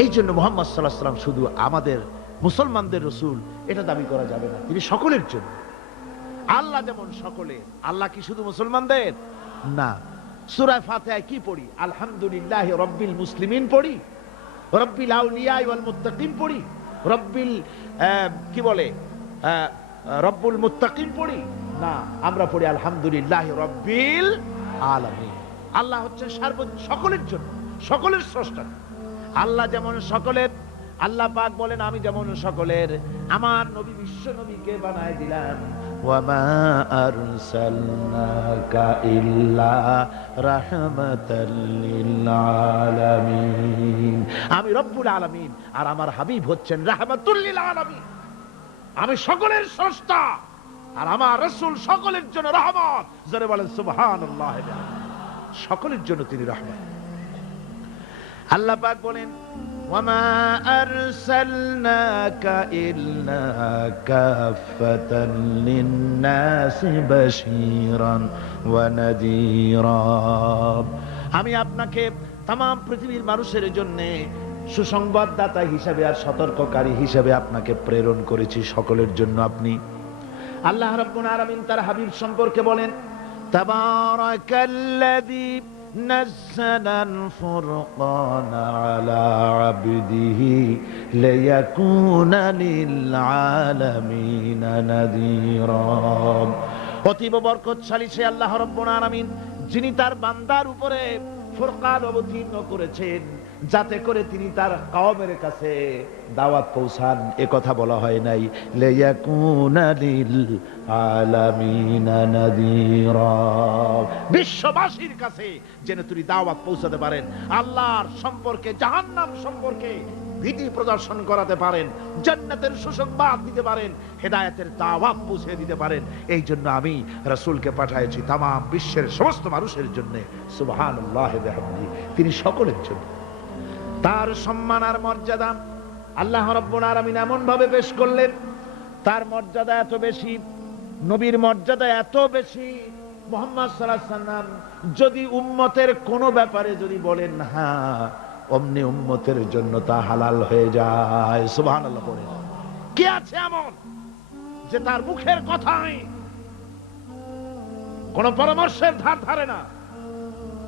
এই জন্য মোহাম্মদ সাল্লাহ সাল্লাম শুধু আমাদের মুসলমানদের রসুল, এটা দাবি করা যাবে না। তিনি সকলের জন্য। আল্লাহ যেমন সকলের, আল্লাহ কি শুধু মুসলমানদের? না। সুরায় ফাতেহায় কি পড়ি? আলহামদুলিল্লাহ রব্বিল মুসলিমিন পড়ি। রব্বিল আউলিয়া ওয়াল মুত্তাকিন পড়ি। রব্বিল কি বলে? রব্বুল মুত্তাকিন পড়ি। না, আমরা পড়ি আলহামদুলিল্লাহ রব্বিল আলামিন। আল্লাহ হচ্ছে সার্ব সকলের জন্য, সকলের স্রষ্টা। আল্লাহ যেমন সকলের, আল্লাহ পাক বলেন, আমি যেমন সকলের। আমার নবী বিশ্ব নবীকে বানায় দিলাম? আমি রব্বুল আলামিন, আর আমার হাবিব হচ্ছেন রাহমাতুল আলামিন আমি সকলের স্রষ্টা, আর আমার রাসূল সকলের জন্য রহমত। জোরে বলেন, সুবহানাল্লাহ। সকলের জন্য তিনি রহমত। আল্লাহ পাক বলেন আমি আপনাকে তাম পৃথিবীর মানুষের জন্য সুসংবাদদাতা হিসাবে আর সতর্ককারী হিসাবে আপনাকে প্রেরণ করেছি সকলের জন্য আপনি। আল্লাহ রাব্বুল আলামিন তার হাবিব সম্পর্কে বলেন, তাবারাকাল্লাযী نزل الفرقان على عبده ليكون للعالمين نذيرا অতীব বরকতশালী সে আল্লাহ রব্বুল আলামিন যিনি তার বান্দার উপরে ফুরকান অবতীর্ণ করেছেন যাতে করে তিনি তার কওমের কাছে দাওয়াত পৌঁছান। এ কথা বলা হয় নাই। বিশ্ববাসীর কাছে যেন তিনি দাওয়াত পৌঁছাতে পারেন। আল্লাহর সম্পর্কে, জাহান্নাম সম্পর্কে ভীতি প্রদর্শন করাতে পারেন। জান্নাতের সুসংবাদ দিতে পারেন। হেদায়েতের দাওয়াত পৌঁছে দিতে পারেন। এই জন্য আমি রাসূলকে পাঠাইছি তাম বিশ্বের সমস্ত মানুষের জন্য। সুবহানাল্লাহ বিহামদি। তিনি সকলের জন্য। তার সম্মান আর মর্যাদা আল্লাহ রব্বুল আলামিন এমন ভাবে পেশ করলেন, তার মর্যাদা এত বেশি, নবীর মর্যাদা এত বেশি। মোহাম্মদ আলাইহি সাল্লাম যদি উম্মতের কোনো ব্যাপারে যদি বলেন হ্যাঁ অমনি উম্মতের জন্য তা হালাল হয়ে যায়। সুবহানাল্লাহ বলেন। কে আছে এমন যে তার মুখের কথাই কোন পরামর্শের ধার ধারে না?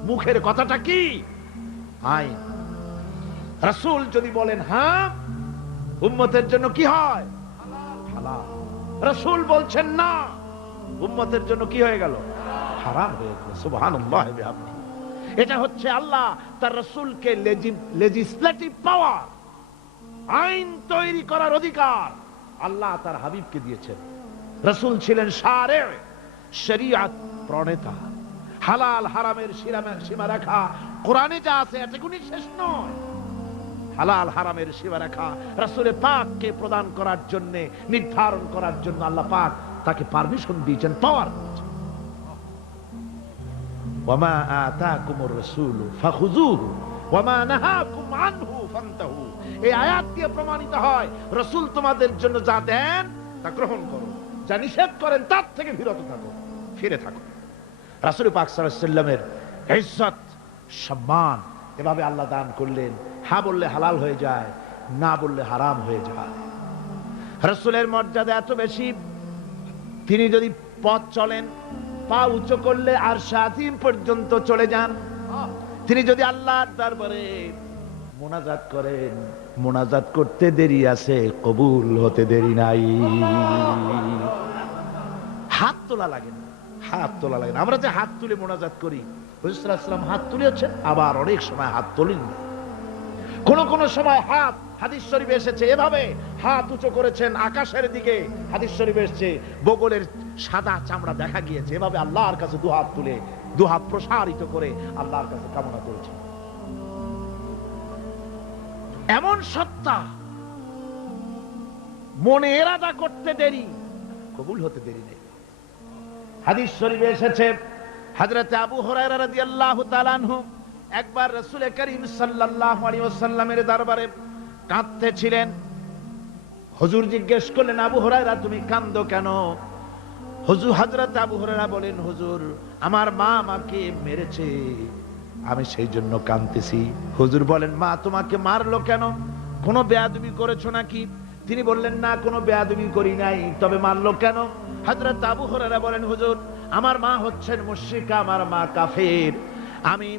মুখের কথাটা কি? আইন। রাসূল যদি বলেন হ্যাঁ উম্মতের জন্য কি হয়? রাসূল বলছেন, না। উম্মতের জন্য কি হয়ে গেল? হারাম হয়ে গেল। এটা হচ্ছে আল্লাহ তার লেজিসলেটিভ পাওয়ার আইন তৈরি করার অধিকার আল্লাহ তার হাবিবকে দিয়েছেন। রাসূল ছিলেন সারে, শরিয়াত প্রণেতা, হালাল, হারামের সীমা- সীমারেখা, কোরআনে যা আছে শেষ নয়। হালাল হারামের সীমারেখা রাসূলে পাককে প্রদান করার জন্য, নির্ধারণ করার জন্য আল্লাহ পাক তাকে পারমিশন দিয়েছেন পাওয়ার তোমাদের জন্য যা দেন, তা গ্রহণ করো। যা নিষেধ করেন, তার থেকে বিরত ফিরে সম্মান এভাবে আল্লাহ দান করলেন। হ্যাঁ বললে হালাল হয়ে যায়, না বললে হারাম হয়ে যায়। রসুলের মর্যাদা এত বেশি, তিনি যদি পথ চলেন, পা উঁচু করলে আর সাথী পর্যন্ত চলে যান। তিনি যদি আল্লাহর দরবারে মোনাজাত করেন, মোনাজাত করতে দেরি আছে, কবুল হতে দেরি নাই। হাত তোলা লাগে না, হাত তোলা লাগে না। আমরা যে হাত তুলে মোনাজাত করি হুজুরাম হাত তুলেছেন, আবার অনেক সময় হাত তোলেন কোন কোন সময় হাত, হাদিস শরীফে এসেছে। এভাবে হাত উঁচু করেছেন আকাশের দিকে। হাদিস শরীফে এসেছে, বগলের সাদা চামড়া দেখা গিয়েছে। এভাবে আল্লাহর কাছে দুহাত তুলে দুহাত প্রসারিত করে আল্লাহর কাছে কামনা করেছেন এমন সত্তা, মনে এরাদা করতে দেরি, কবুল হতে দেরি নেই। হাদিস শরীফে এসেছে হযরতে আবু হুরায়রা রাদিয়াল্লাহু তাআলা আনহু একবার রাসূল করিম ওয়াসাল্লামের দরবারে কাঁদতেছিলেন। হুজুর জিজ্ঞেস করলেন, আবু হুরায়রা, তুমি কাঁদো কেন? হুজুর হযরত আবু হুরায়রা বলেন, হুজুর, আমার মা আমাকে মেরেছে। আমি সেই জন্য কাঁদতেছি। হুজুর বলেন, মা তোমাকে মারলো কেন? কোনো বেয়াদবি করেছ নাকি? তিনি বললেন, না, কোনো বেয়াদুমি করি নাই। তবে মারলো কেন? হযরত আবু হুরায়রা বলেন, হুজুর, আমার মা হচ্ছেন মুশরিকা, আমার মা কাফের। আমি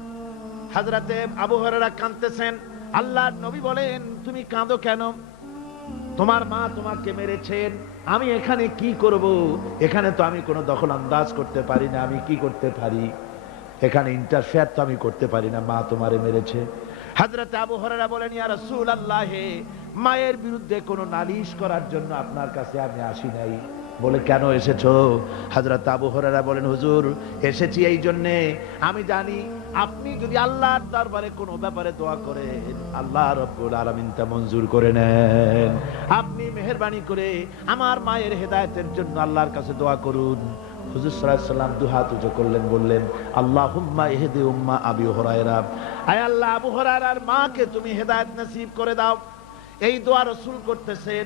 হাজরাতে আবু হরেরা কাঁদতেছেন, আল্লাহর নবী বলেন, তুমি কাঁদো কেন? তোমার মা তোমাকে মেরেছেন, আমি এখানে কি করব? এখানে তো আমি কোনো দখল আন্দাজ করতে পারি না, আমি কি করতে পারি? এখানে ইন্টারফেয়ার তো আমি করতে পারি না, মা তোমারে মেরেছে। হাজরাতে আবু হরেরা বলেন, ইয়া রাসূল আল্লাহে মায়ের বিরুদ্ধে কোনো নালিশ করার জন্য আপনার কাছে আমি আসি নাই। বলে, কেন এসেছ? হাজরত আবু হরেরা বলেন, হুজুর, এসেছি এই জন্যে। আমি জানি আপনি যদি আল্লাহর দরবারে কোনো ব্যাপারে দোয়া করেন, আল্লাহ রব্বুল আলামিন তা মঞ্জুর করে নেন। আপনি মেহেরবানি করে আমার মায়ের হেদায়েতের জন্য আল্লাহর কাছে দোয়া করুন। করলেন, বললেন ইহদি উম্মা আল্লাহ, আবু হুরায়রার মাকে তুমি হেদায়েত নসিব করে দাও। এই দোয়া রসুল করতেছেন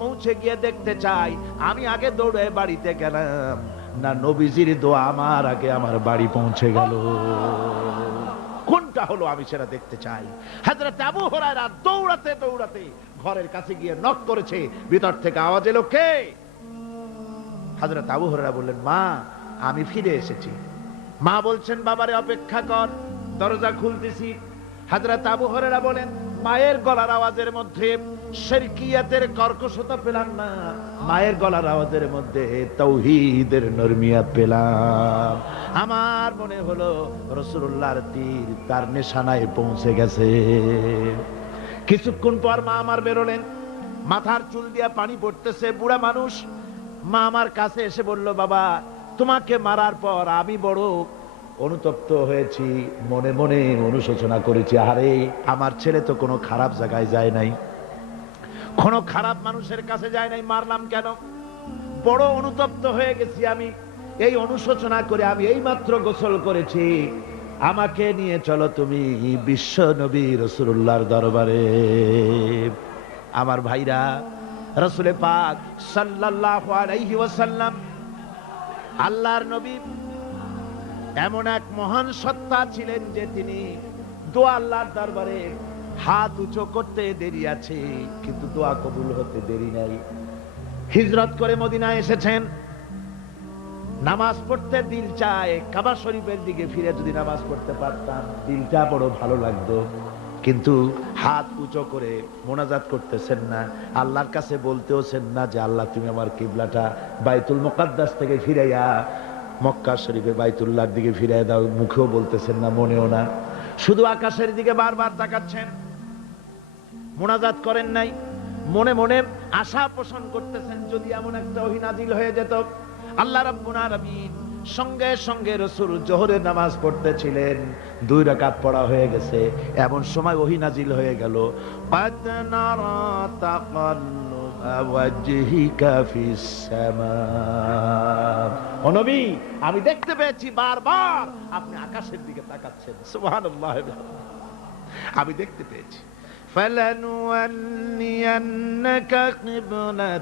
পৌঁছে গিয়ে দেখতে চাই। আমি আগে দৌড়ে বাড়িতে গেলাম। না, নবীজির দোয়া আমার আগে আমার বাড়ি পৌঁছে গেল। কোনটা হলো আমি সেটা দেখতে চাই। হাজরাতে আবু হরায়রা দৌড়াতে দৌড়াতে ঘরের কাছে গিয়ে নক করেছে। ভিতর থেকে আওয়াজ এলো কে? হাজরত আবু হরারা বললেন, মা, আমি ফিরে এসেছি। মা বলছেন, বাবারে, অপেক্ষা কর, দরজা খুলতেছি। হাজরত আবু হরেরা বলেন, মায়ের গলার আওয়াজের মধ্যে শেরকিয়াতের কর্কশতা পেলাম না, মায়ের গলার আওয়াজের মধ্যে তৌহিদের নরমিয়াত পেলাম। আমার মনে হলো রসুল্লাহর তীর তার নিশানায় পৌঁছে গেছে। কিছুক্ষণ পর মা আমার বেরোলেন, মাথার চুল দিয়া পানি পড়তেছে, বুড়া মানুষ। মা আমার কাছে এসে বলল, বাবা, তোমাকে মারার পর আমি বড় অনুতপ্ত হয়েছি, মনে মনে অনুশোচনা করেছি। আরে আমার ছেলে তো কোনো খারাপ জায়গায় যায় নাই। কোনো খারাপ মানুষের কাছে যায় নাই, মারলাম কেন? বড় অনুতপ্ত হয়ে গেছি আমি। এই অনুশোচনা করে আমি এই মাত্র গোসল করেছি। আমাকে নিয়ে চলো তুমি বিশ্ব নবী রসুল্লাহর দরবারে। আমার ভাইরা, রসুলে পাক ওয়াসাল্লাম, আল্লাহর নবী এমন এক মহান সত্তা ছিলেন যে তিনি দোয়া আল্লাহর দরবারে হাত উঁচু করতে দেরি আছে, কিন্তু দোয়া কবুল হতে দেরি নাই। হিজরত করে মদিনায় এসেছেন। নামাজ পড়তে দিল চায়, কাবা শরীফের দিকে ফিরে যদি নামাজ পড়তে পারতাম, দিলটা বড় ভালো লাগতো। কিন্তু হাত উঁচু করে মোনাজাত করতেছেন না, আল্লাহর কাছে বলতেওছেন না যে, আল্লাহ, তুমি আমার কিবলাটা বাইতুল মোকাদ্দাস থেকে ফিরাইয়া মক্কা শরীফে বাইতুল্লাহর দিকে ফিরাই দাও। মুখেও বলতেছেন না, মনেও না। শুধু আকাশের দিকে বারবার তাকাচ্ছেন। মোনাজাত করেন নাই। মনে মনে আশা পোষণ করতেছেন, যদি এমন একটা অহিনাজিল হয়ে যেত। আল্লাহ রব্বুল সঙ্গে সঙ্গে রসুর জোহরের নামাজ পড়তেছিলেন। দুই রাকাত পড়া হয়ে গেছে, এমন সময় অহিনাজিল হয়ে গেল। অনবী আমি দেখতে পেয়েছি বারবার আপনি আকাশের দিকে তাকাচ্ছেন। আমি দেখতে পেয়েছি। فلنولينك قبلة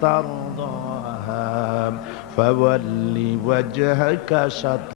ترضاها فول وجهك شطر